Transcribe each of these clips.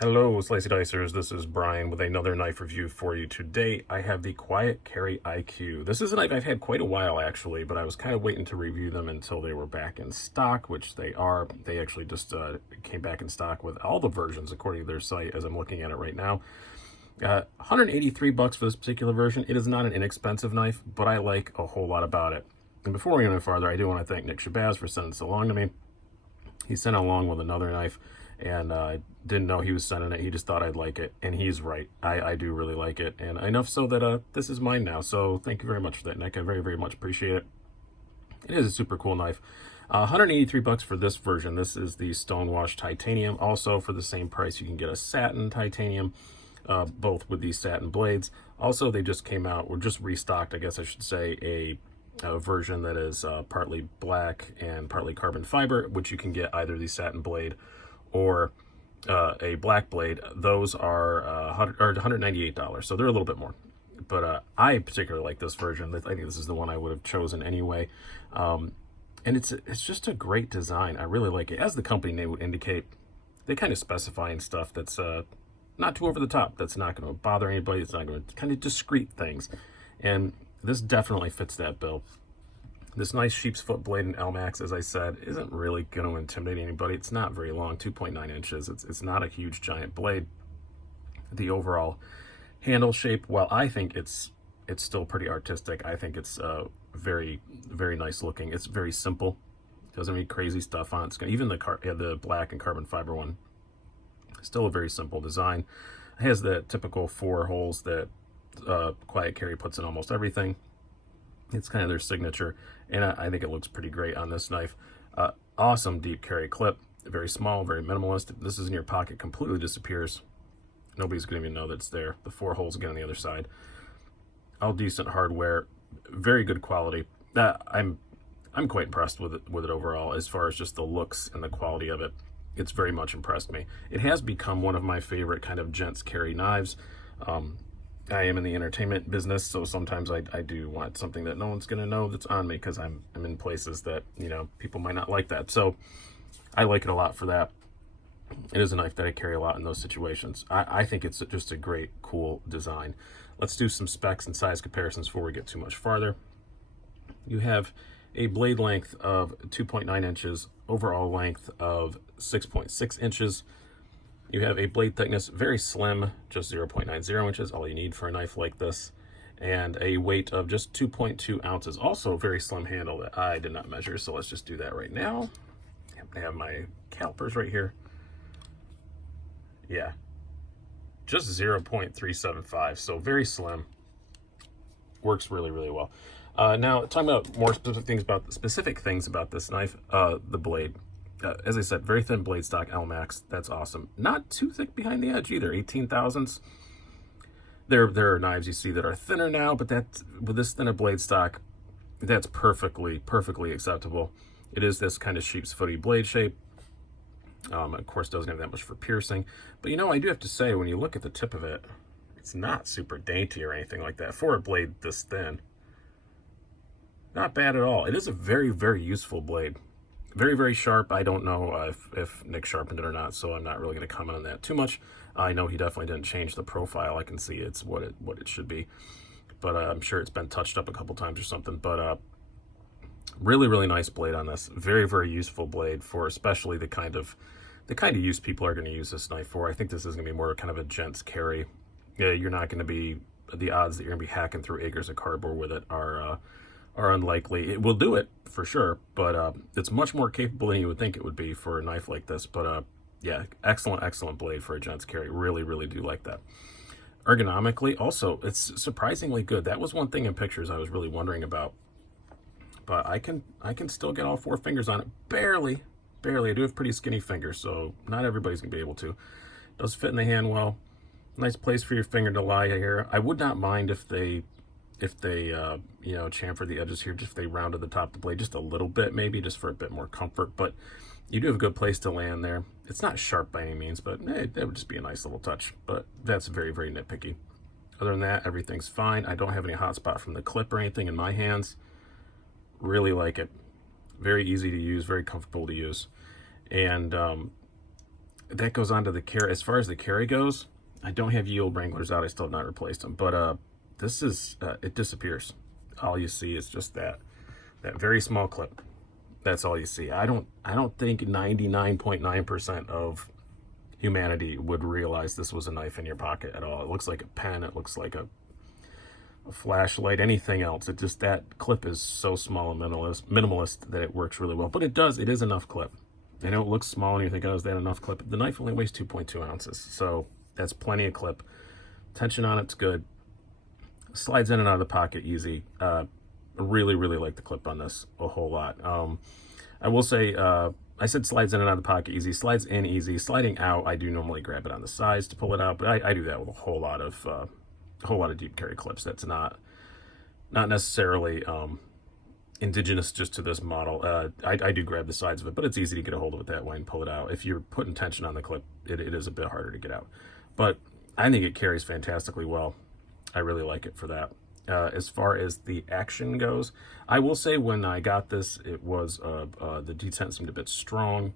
Hello, Slicey Dicers. This is Brian with another knife review for you. Today, I have the Quiet Carry IQ. This is a knife I've had quite a while, actually, but I was kind of waiting to review them until they were back in stock, which they are. They actually just came back in stock with all the versions, according to their site, as I'm looking at it right now. $183 for this particular version. It is not an inexpensive knife, but I like a whole lot about it. And before we go any farther, I do want to thank Nick Shabazz for sending this along to me. He sent it along with another knife, and I didn't know he was sending it. He just thought I'd like it, and he's right. I do really like it, and enough so that this is mine now. So thank you very much for that, Nick. I very, very much appreciate it. It is a super cool knife. $183 for this version. This is the Stonewash Titanium. Also, for the same price, you can get a satin titanium, both with these satin blades. Also, they just came out, or just restocked, I guess I should say, a version that is partly black and partly carbon fiber, which you can get either the satin blade or a black blade. Those are $198, so they're a little bit more. But I particularly like this version. I think this is the one I would have chosen anyway. And it's just a great design. I really like it. As the company name would indicate, they kind of specify in stuff that's not too over the top, that's not going to bother anybody, it's not going to, kind of discreet things. And this definitely fits that bill. This nice sheep's foot blade in Elmax, as I said, isn't really going to intimidate anybody. It's not very long, 2.9 inches. It's not a huge, giant blade. The overall handle shape, while I think it's still pretty artistic, I think it's very, very nice looking. It's very simple. It doesn't need crazy stuff on it. It's gonna, even the black and carbon fiber one, still a very simple design. It has the typical 4 holes that Quiet Carry puts in almost everything. It's kind of their signature, and I think it looks pretty great on this knife. Awesome deep carry clip, very small, very minimalist. If this is in your pocket, completely disappears. Nobody's going to even know that it's there. The 4 holes again on the other side. All decent hardware, very good quality. I'm quite impressed with it overall, as far as just the looks and the quality of it. It's very much impressed me. It has become one of my favorite kind of gents carry knives. I am in the entertainment business, so sometimes I do want something that no one's going to know that's on me, because I'm in places that, you know, people might not like that. So I like it a lot for that. It is a knife that I carry a lot in those situations. I think it's just a great, cool design. Let's do some specs and size comparisons before we get too much farther. You have a blade length of 2.9 inches, overall length of 6.6 inches. You have a blade thickness, very slim, just 0.90 inches, all you need for a knife like this, and a weight of just 2.2 ounces. Also a very slim handle that I did not measure, so let's just do that right now. I have my calipers right here. Yeah, just 0.375, so very slim. Works really, really well. Now, talking about more specific things about this knife, the blade. As I said, very thin blade stock, Elmax. That's awesome. Not too thick behind the edge either. 18 thousandths. There are knives you see that are thinner now, but with this thinner blade stock, that's perfectly acceptable. It is this kind of sheep's footy blade shape. Of course, doesn't have that much for piercing. But you know, I do have to say, when you look at the tip of it, it's not super dainty or anything like that. For a blade this thin, not bad at all. It is a very, very useful blade. Very, very sharp. I don't know if Nick sharpened it or not, so I'm not really going to comment on that too much. I know he definitely didn't change the profile. I can see it's what it should be, but I'm sure it's been touched up a couple times or something. But really, really nice blade on this. Very, very useful blade for especially the kind of use people are going to use this knife for. I think this is going to be more kind of a gent's carry. Yeah, you're not going to be, the odds that you're going to be hacking through acres of cardboard with it are unlikely. It will do it for sure, but it's much more capable than you would think it would be for a knife like this. But yeah, excellent blade for a gent's carry. Really, really do like that. Ergonomically, also, it's surprisingly good. That was one thing in pictures I was really wondering about, but I can still get all 4 fingers on it. Barely. I do have pretty skinny fingers, so not everybody's gonna be able to. Does fit in the hand well. Nice place for your finger to lie here. I would not mind if they you know, chamfered the edges here, just if they rounded the top of the blade just a little bit, maybe just for a bit more comfort. But you do have a good place to land there. It's not sharp by any means, but that would just be a nice little touch. But that's very, very nitpicky. Other than that, everything's fine. I don't have any hot spot from the clip or anything in my hands. Really like it. Very easy to use, very comfortable to use. And that goes on to the carry. As far as the carry goes, I don't have yield wranglers out. I still have not replaced them, but this is it disappears. All you see is just that very small clip. That's all you see. I don't think 99.9% of humanity would realize this was a knife in your pocket at all. It looks like a pen. It looks like a flashlight, anything else. It just, that clip is so small and minimalist that it works really well. But it is enough clip. I know it looks small and you think, oh, is that enough clip? The knife only weighs 2.2 ounces, so that's plenty of clip. Tension on it's good. Slides in and out of the pocket easy. Really like the clip on this a whole lot. I will say, I said slides in and out of the pocket easy. Slides in easy. Sliding out, I do normally grab it on the sides to pull it out, but I do that with a whole lot of deep carry clips. That's not necessarily indigenous just to this model. I do grab the sides of it, but it's easy to get a hold of it that way and pull it out. If you're putting tension on the clip, it is a bit harder to get out. But I think it carries fantastically well. I really like it for that. As far as the action goes, I will say when I got this, it was the detent seemed a bit strong.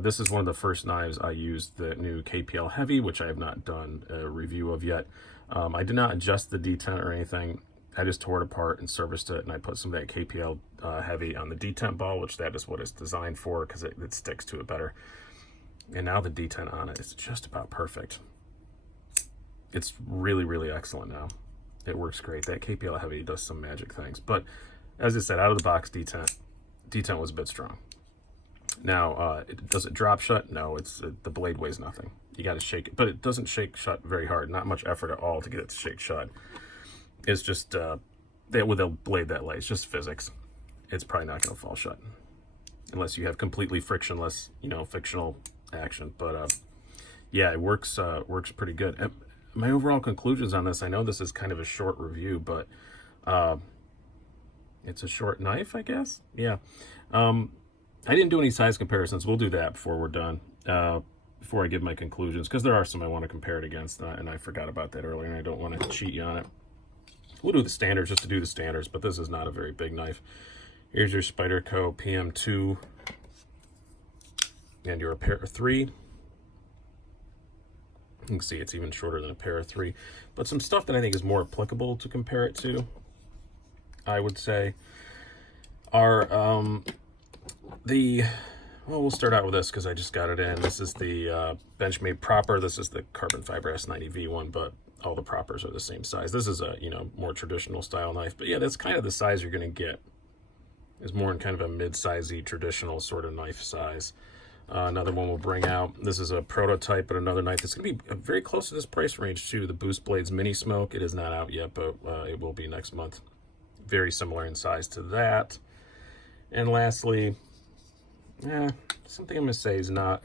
This is one of the first knives I used, the new KPL Heavy, which I have not done a review of yet. I did not adjust the detent or anything. I just tore it apart and serviced it, and I put some of that KPL Heavy on the detent ball, which that is what it's designed for because it sticks to it better. And now the detent on it is just about perfect. It's really excellent now. It works great. That KPL Heavy does some magic things. But as I said, out of the box detent was a bit strong. Now, does it drop shut? No, the blade weighs nothing. You got to shake it, but it doesn't shake shut very hard. Not much effort at all to get it to shake shut. It's just that with a blade that light, it's just physics. It's probably not going to fall shut unless you have completely frictionless, fictional action. But yeah, it works pretty good. My overall conclusions on this, I know this is kind of a short review, but it's a short knife, I guess. Yeah. I didn't do any size comparisons. We'll do that before we're done, before I give my conclusions, because there are some I want to compare it against, and I forgot about that earlier, and I don't want to cheat you on it. We'll do the standards just to do the standards, but this is not a very big knife. Here's your Spyderco PM2 and your Apera 3. You can see it's even shorter than a Apera 3, but some stuff that I think is more applicable to compare it to, I would say, are we'll start out with this because I just got it in. This is the Benchmade Proper. This is the carbon fiber S90V one, but all the proppers are the same size. This is a more traditional style knife, but yeah, that's kind of the size you're going to get. Is more in kind of a mid-sizey traditional sort of knife size. Another one we'll bring out. This is a prototype, but another knife that's going to be very close to this price range too. The Boost Blades Mini Smoke. It is not out yet, but it will be next month. Very similar in size to that. And lastly, something I'm going to say is not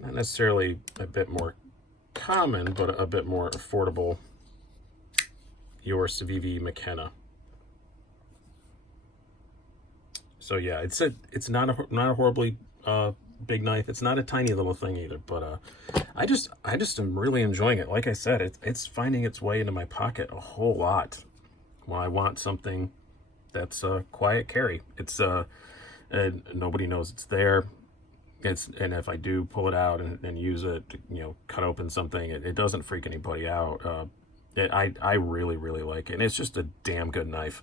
necessarily a bit more common, but a bit more affordable. Your Civivi McKenna. So yeah, it's not a horribly big knife. It's not a tiny little thing either, but I just am really enjoying it. Like I said, it's finding its way into my pocket a whole lot when I want something that's quiet carry. It's nobody knows it's there. And if I do pull it out and use it to, cut open something, it doesn't freak anybody out. I really like it, and it's just a damn good knife.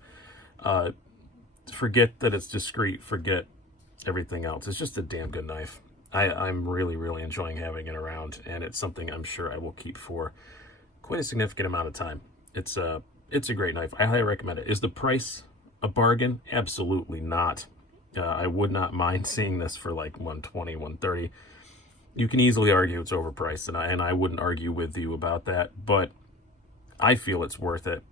Forget that it's discreet, forget everything else. It's just a damn good knife. I'm really enjoying having it around, and it's something I'm sure I will keep for quite a significant amount of time. It's a great knife. I highly recommend it. Is the price a bargain? Absolutely not. I would not mind seeing this for like $120, $130. You can easily argue it's overpriced, and I wouldn't argue with you about that, but I feel it's worth it.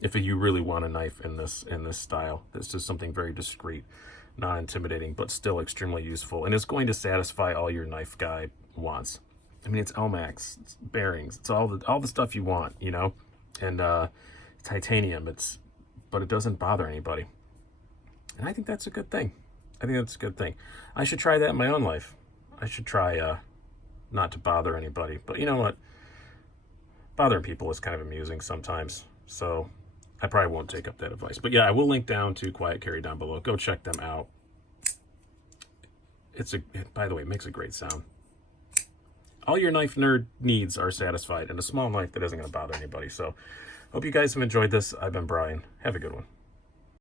If you really want a knife in this style, that's just something very discreet, not intimidating, but still extremely useful, and it's going to satisfy all your knife guy wants. I mean, it's Elmax, it's bearings, it's all the stuff you want, and titanium. But it doesn't bother anybody, and I think that's a good thing. I should try that in my own life. I should try not to bother anybody, but you know what? Bothering people is kind of amusing sometimes, so I probably won't take up that advice. But yeah, I will link down to Quiet Carry down below. Go check them out. by the way, it makes a great sound. All your knife nerd needs are satisfied in a small knife that isn't going to bother anybody. So hope you guys have enjoyed this. I've been Brian. Have a good one.